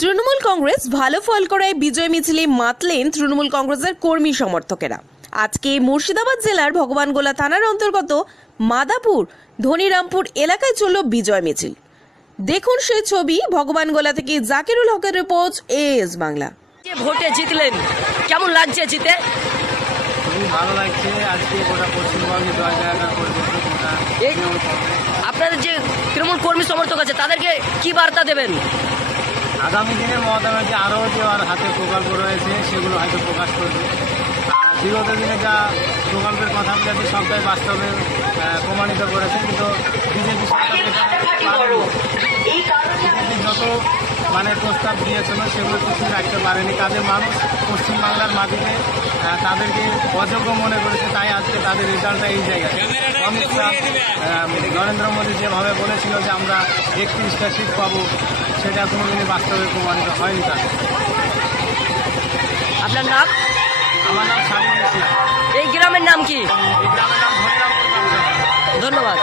তৃণমূল কংগ্রেস ভালো ফল করায় বিজয় মিছিলে মাতলেন তৃণমূল কংগ্রেসের কর্মী সমর্থকেরা। আজকে মুর্শিদাবাদ জেলার ভগবানগোলা থানার অন্তর্গত মাদাপুর ধনিরামপুর এলাকায় চলল বিজয় মিছিল। দেখুন সেই ছবি। ভগবানগোলা থেকে জাকিরুল হকের রিপোর্ট, এএস বাংলা। ভোটে জিতলেন, কেমন লাগছে জিতে? খুবই ভালো লাগছে। আজকে গোটা পশ্চিমবঙ্গে জয় জয়কার করেছে। আপনাদের যে তৃণমূল কর্মী সমর্থক আছে তাদেরকে কি বার্তা দেবেন? আগামী দিনে মমতা ব্যানার্জি আরও যে আর হাতে প্রকল্প রয়েছে সেগুলো হয়তো প্রকাশ করবে। বিগত দিনে যা প্রকল্পের কথা বলেছে সবটাই বাস্তবে প্রমাণিত করেছে, কিন্তু বিজেপি সরকার যত প্রস্তাব দিয়েছিল সেগুলো কিছুই রাখতে পারেনি। তাদের মানুষ পশ্চিমবাংলার মাটিতে তাদেরকে অযোগ্য মনে করেছে, তাই আজকে তাদের রেজাল্টটা এই জায়গায়। অমিত শাহ নরেন্দ্র মোদী যেভাবে বলেছিল যে আমরা 31টা সিট পাবো, সেটা কোনোদিনই বাস্তবে প্রমাণিত হয়নি। তাদের। আপনার নাম? আমার নাম শামীম ইসলাম। এই গ্রামের নাম কি? এই গ্রামের নাম ধনিরামপুর। ধন্যবাদ।